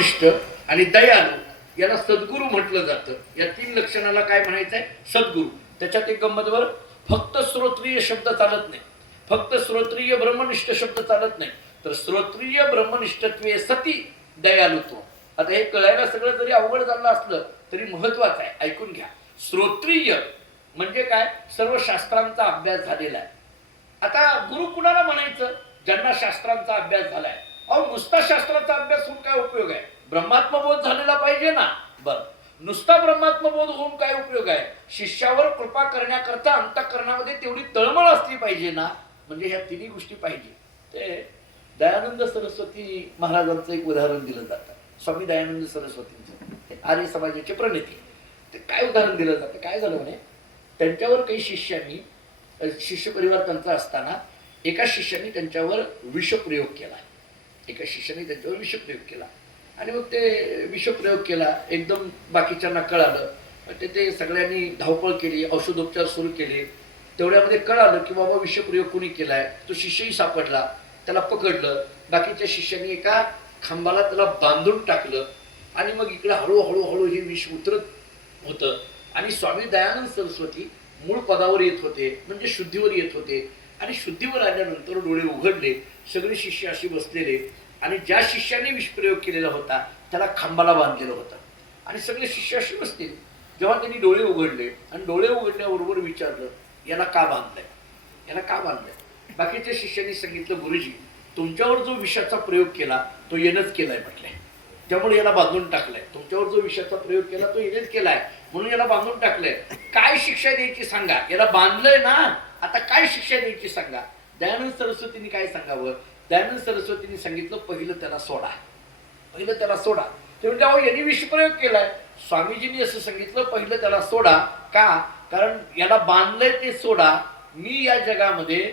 ब्रह्मनिष्ठ आणि दयालू याला सद्गुरू म्हटलं जातं. या तीन लक्षणाला काय म्हणायचं आहे? सद्गुरू. त्याच्यात एक गंमतवर फक्त श्रोत्रिय शब्द चालत नाही, फक्त श्रोत्रिय ब्रह्मनिष्ठ शब्द चालत नाही, तर श्रोत्रिय ब्रह्मनिष्ठत्वे सती दयालुत्व. आता हे कळायला सगळं जरी अवघड झालं असलं तरी महत्वाचं आहे, ऐकून घ्या. श्रोत्रिय म्हणजे काय? सर्व शास्त्रांचा अभ्यास झालेला आहे. आता गुरु कुणाला म्हणायचं? ज्यांना शास्त्रांचा अभ्यास झालाय. अहो नुसता शास्त्राचा अभ्यास होऊन काय उपयोग आहे? ब्रह्मात्मबोध झालेला पाहिजे ना. बरं, नुसता ब्रह्मात्मबोध होऊन काय उपयोग आहे? शिष्यावर कृपा करण्याकरता अंतःकरणामध्ये तेवढी तळमळ असली पाहिजे ना. म्हणजे ह्या तिन्ही गोष्टी पाहिजे. ते दयानंद सरस्वती महाराजांचं एक उदाहरण दिलं जातं. स्वामी दयानंद सरस्वतींचं, आर्य समाजाचे प्रणेते. ते काय उदाहरण दिलं जातं? काय झालं म्हणे, त्यांच्यावर काही शिष्यांनी, शिष्य परिवार त्यांचा असताना एका शिष्याने त्यांच्यावर विषप्रयोग केला. एका शिष्याने त्यांच्यावर विषप्रयोग केला आणि मग ते विषप्रयोग केला. एकदम बाकीच्यांना कळालं. ते सगळ्यांनी धावपळ केली, औषधोपचार सुरू केले. तेवढ्यामध्ये कळालं की बाबा विषप्रयोग कोणी केलाय. तो शिष्यही सापडला, त्याला पकडलं. बाकीच्या शिष्यांनी एका खांबाला त्याला बांधून टाकलं आणि मग इकडे हळूहळू हे विष उतरत होतं. आणि स्वामी दयानंद सरस्वती मूळ पदावर येत होते, म्हणजे शुद्धीवर येत होते. आणि शुद्धीवर आल्यानंतर डोळे उघडले, सगळे शिष्य असे बसलेले आणि ज्या शिष्याने विषप्रयोग केलेला होता त्याला खांबाला बांधलेलं होतं आणि सगळे शिष्य असे बसले. जेव्हा त्यांनी डोळे उघडले आणि डोळे उघडल्याबरोबर विचारलं, याला का बांधलंय, याला का बांधलंय? बाकीच्या शिष्यांनी सांगितलं, गुरुजी तुमच्यावर जो विषाचा प्रयोग केला तो येणंच केलाय म्हटलंय, त्यामुळे याला बांधून टाकलाय. तुमच्यावर जो विषाचा प्रयोग केला तो येणंच केलाय म्हणून याला बांधून टाकलंय. काय शिक्षा द्यायची सांगा? याला बांधलंय ना, आता काय शिक्षा द्यायची सांगा? दयानंद सरस्वतींनी काय सांगावं? दयानंद सरस्वतींनी सांगितलं, पहिलं त्याला सोडा, पहिलं त्याला सोडा. ते म्हणजे अहो यांनी विषप्रयोग केलाय. स्वामीजींनी असं सांगितलं, पहिलं त्याला सोडा. का? कारण याला बांधलंय ते सोडा. मी या जगामध्ये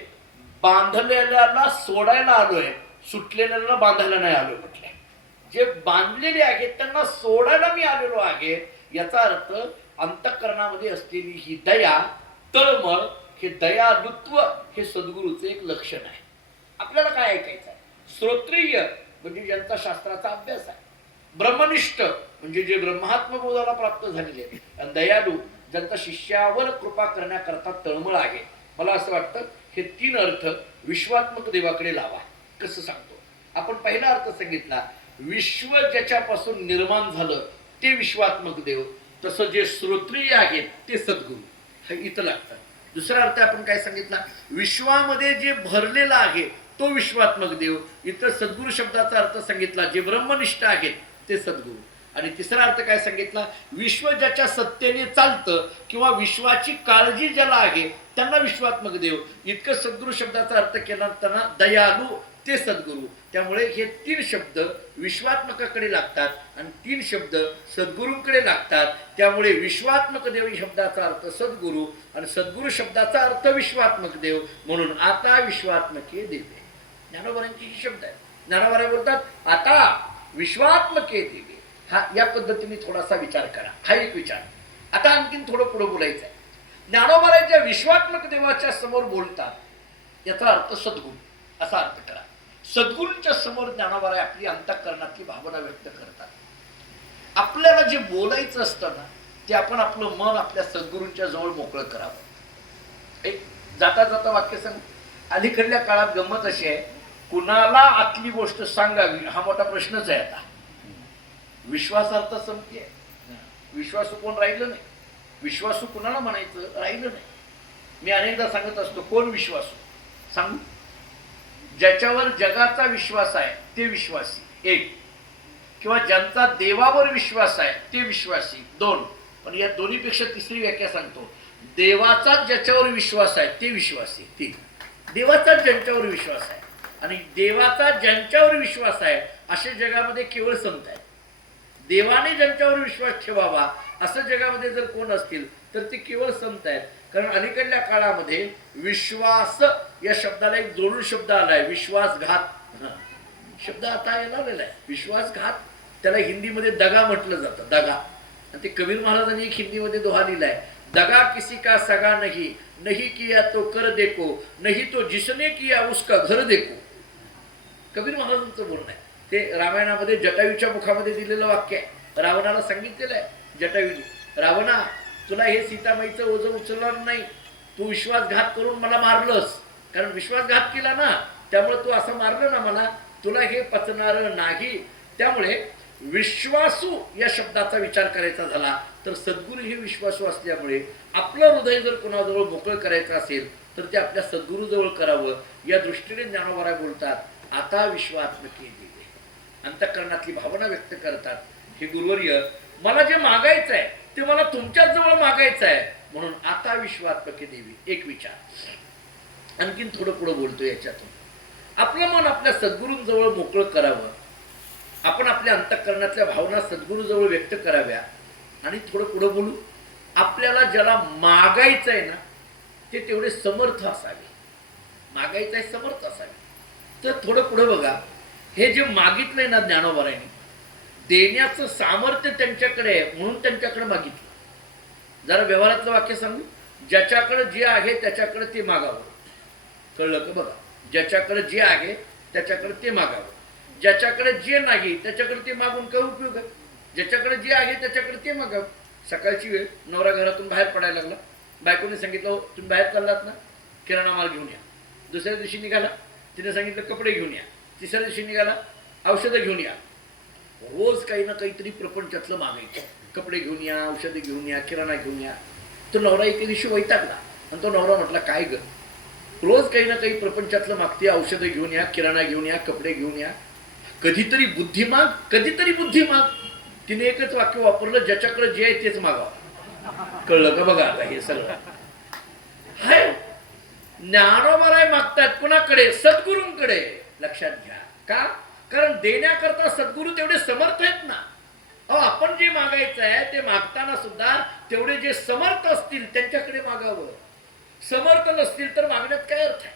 बांधलेल्याला सोडायला आलोय, सुटलेल्याला बांधायला नाही आलोय म्हटलंय. जे बांधलेले आहेत त्यांना सोडायला मी आलेलो आहे. याचा अर्थ अंतःकरणामध्ये असलेली ही दया, तळमळ, हे दयालुत्व हे सद्गुरूचं एक लक्षण आहे. आपल्याला काय ऐकायचं आहे? श्रोत्रिय म्हणजे ज्यांचा शास्त्राचा अभ्यास आहे, ब्रह्मनिष्ठ म्हणजे जे ब्रह्मात्मबोधाला प्राप्त झालेले आहेत, आणि दयालू ज्यांचा शिष्यावर कृपा करण्याकरता तळमळ आहे. मला असं वाटतं हे तीन अर्थ विश्वात्मक देवाकडे लावा. कसं सांगतो आपण? पहिला अर्थ सांगितला, विश्व ज्याच्यापासून निर्माण झालं ते विश्वात्मक देव, तसं जे श्रोत्रिय आहेत ते सद्गुरू, हे इथं लागतं. दुसरा अर्थ आपण काय सांगितला? विश्वामध्ये जे भरलेला आहे तो विश्वात्मक देव. इतर सद्गुरू शब्दाचा अर्थ सांगितला, जे ब्रह्मनिष्ठ आहेत ते सद्गुरू. आणि तिसरा अर्थ काय सांगितला? विश्व ज्याच्या सत्तेने चालतं किंवा विश्वाची काळजी ज्याला आहे त्यांना विश्वात्मक देव. इतकं सद्गुरू शब्दाचा अर्थ केला त्यांना दयालू ते सद्गुरू. त्यामुळे हे तीन शब्द विश्वात्मकाकडे लागतात आणि तीन शब्द सद्गुरूंकडे लागतात. त्यामुळे विश्वात्मक देव शब्दाचा अर्थ सद्गुरू आणि सद्गुरू शब्दाचा अर्थ विश्वात्मक देव. म्हणून आता विश्वात्मके देवे, ज्ञानोबांचे हे शब्द आहे. ज्ञानोबा बोलतात आता विश्वात्मके देवे. हा या पद्धतीने थोडासा विचार करा. हा एक विचार. आता आणखीन थोडं पुढे बोलायचं आहे. ज्ञानोबा विश्वात्मक देवाच्या समोर बोलतात याचा अर्थ सद्गुरू असा अर्थ करा. सद्गुरूंच्या समोर ज्ञानोबा आपली अंतःकरणातली भावना व्यक्त करतात. आपल्याला जे बोलायचं असतं ना ते आपण आपलं मन आपल्या सद्गुरूंच्या जवळ मोकळं करावं. एक जाता जाता वाक्य सांग. अलीकडल्या काळात गंमत अशी आहे, कुणाला आतली गोष्ट सांगावी हा मोठा प्रश्नच आहे. आता विश्वासार्थ संपली आहे. विश्वासू कोण राहिलं नाही. विश्वासू कुणाला म्हणायचं राहिलं नाही. मी अनेकदा सांगत असतो, कोण विश्वासू सांगू? ज्याच्यावर जगाचा विश्वास आहे ते विश्वासी एक, किंवा ज्यांचा देवावर विश्वास आहे ते विश्वासी दोन. पण या दोन्हीपेक्षा तिसरी व्याख्या सांगतो, देवाचा ज्याच्यावर विश्वास आहे ते विश्वासी तीन. देवाचा ज्यांच्यावर विश्वास आहे आणि देवाचा ज्यांच्यावर विश्वास आहे असे जगामध्ये केवळ संत आहेत. देवाने ज्यांच्यावर विश्वास ठेवावा असं जगामध्ये जर कोण असतील तर ते केवळ संत आहेत. कारण अलीकडल्या काळामध्ये विश्वास या शब्दाला एक जोडून शब्द आलाय, विश्वासघात शब्द आता येणारेला आहे. विश्वासघात त्याला हिंदीमध्ये दगा म्हटलं जातं. दगा. आणि ते कबीर महाराजांनी एक हिंदीमध्ये दोहा लिहिलाय, दगा किसी का सगा नहीं, नहीं किया तो कर देखो, नहीं तो जिसने किया उसका घर देखो. कबीर महाराजांचं बोलणं आहे. ते रामायणामध्ये जटायूच्या मुखामध्ये दिलेलं वाक्य आहे. रावणाला सांगितलेलं आहे जटायूने, रावणा तुला हे सीतामाईचं ओझं उचलणार नाही, तू विश्वासघात करून मला मारलंस, कारण विश्वासघात केला ना त्यामुळे तू असं मारलं ना मला, तुला हे पचणार नाही. त्यामुळे विश्वासू या शब्दाचा विचार करायचा झाला तर सद्गुरू हे विश्वासू असल्यामुळे आपलं हृदय जर कोणाजवळ मोकळं करायचं असेल तर ते आपल्या सद्गुरूजवळ करावं. या दृष्टीने ज्ञानोबा बोलतात आता विश्वात्मके दिवे, अंतःकरणातली भावना व्यक्त करतात. हे गुरुवर्य मला जे मागायचं आहे ते मला तुमच्याच जवळ मागायचं आहे, म्हणून आता विश्वात्मके देवी. एक विचार आणखीन थोडं पुढं बोलतो याच्यातून, आपलं मन आपल्या सद्गुरूंजवळ मोकळं करावं, आपण आपल्या अंतःकरणातल्या भावना सद्गुरूजवळ व्यक्त कराव्या. आणि थोडं पुढं बोलू, आपल्याला ज्याला मागायचं आहे ना ते तेवढे समर्थ असावे, मागायचं आहे समर्थ असावे. तर थोडं पुढं बघा, हे जे मागितलंय ना ज्ञानोबारांनी, देण्याचं सामर्थ्य त्यांच्याकडे आहे म्हणून त्यांच्याकडे मागितलं. जरा व्यवहारातलं वाक्य सांगू, ज्याच्याकडे जे आहे त्याच्याकडे ते मागावं. कळलं का? बघा, ज्याच्याकडे जे आहे त्याच्याकडे ते मागावं, ज्याच्याकडे जे नाही त्याच्याकडे ते मागून काय उपयोग आहे. ज्याच्याकडे जे आहे त्याच्याकडे ते मागावं. सकाळची वेळ, नवरा घरातून बाहेर पडायला लागला, बायकोने सांगितलं हो तुम्ही बाहेर चाललात ना किराणा माल घेऊन या. दुसऱ्या दिवशी निघाला, तिने सांगितलं कपडे घेऊन या. तिसऱ्या दिवशी निघाला, औषधं घेऊन या. रोज काही ना काहीतरी प्रपंचातलं मागायचं, कपडे घेऊन या, औषधं घेऊन या, किराणा घेऊन या. तो नवरा एके दिवशी वैतागला आणि तो नवरा म्हटला काय ग, रोज काही ना काही प्रपंचातलं मागते, औषधं घेऊन या, किराणा घेऊन या, कपडे घेऊन या, कधीतरी बुद्धी माग, कधीतरी बुद्धी माग. तिने एकच वाक्य वापरलं, ज्याच्याकडे जे आहे तेच मागावं. कळलं का? बघा आता हे सगळं हाय ज्ञानोबाराय मागतात कुणाकडे? सद्गुरूंकडे. लक्षात घ्या. का? कारण देण्याकरता सद्गुरू तेवढे समर्थ आहेत ना. आपण जे मागायचं आहे ते मागताना सुद्धा तेवढे जे समर्थ असतील त्यांच्याकडे मागावं. समर्थ नसतील तर मागण्यात काय अर्थ आहे?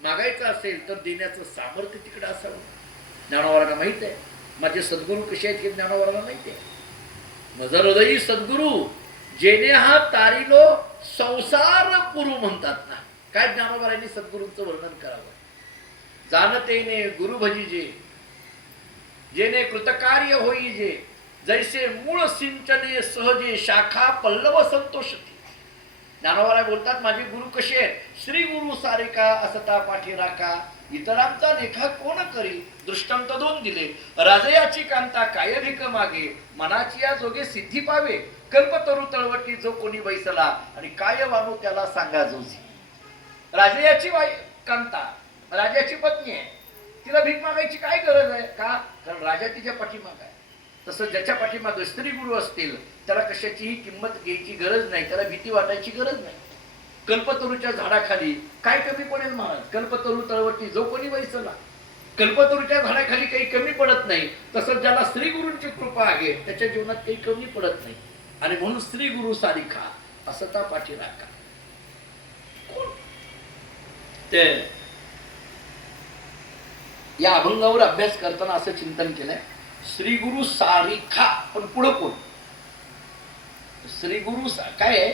मागायचं असेल तर देण्याचं सामर्थ्य तिकडे असावं. ज्ञानोबारांना माहित आहे माझे सद्गुरू कसे आहेत हे ज्ञानोबारांना माहिती आहे. मज हृदयी सद्गुरू जेने हा तारिलो संसार पुरू म्हणतात ना. काय ज्ञानोबारांनी सद्गुरूंचं वर्णन करावं? जाणतेने गुरु भजीजे, जेने कृतकार्य होईजे, जैसे मूळ सिंचने सहजे शाखा पल्लव संतोषती. ज्ञानोबा बोलतात माझे गुरु कसे आहेत? श्री गुरु सारिका असता पाठी राखा, इतरांचा लेखा कोण करी. दृष्टांत दोन दिले, राजयाची कांता काय भिक मागे, मनाची या जोगे सिद्धी पावे. कल्पतरू तळवटी जो कोणी बैसला, आणि काय वानू त्याला सांगा जोशी. राजयाची कांता, राजाची पत्नी आहे, तिला भीक मागायची काय गरज आहे? का? कारण राजा तिच्या पाठीमाग आहे. तसं ज्याच्या पाठीमागे स्त्री गुरु असतील त्याला कशाचीही किंमत घ्यायची गरज नाही, त्याला भीती वाटायची गरज नाही. कल्पतरूच्या झाडाखाली काय कमी पडेल महाराज? कल्पतरू तळवटी जो कोणी बैसला. कल्पतरूच्या झाडाखाली काही कमी पडत नाही. तसं ज्याला श्री गुरूंची कृपा आहे त्याच्या जीवनात काही कमी पडत नाही. आणि म्हणून श्री गुरु सारिखा असता पाठी राखा. ते या अभंगावर अभ्यास करताना असं चिंतन केलंय, श्री गुरु सारिखा पण पुढं कोण? श्री गुरु काय आहे?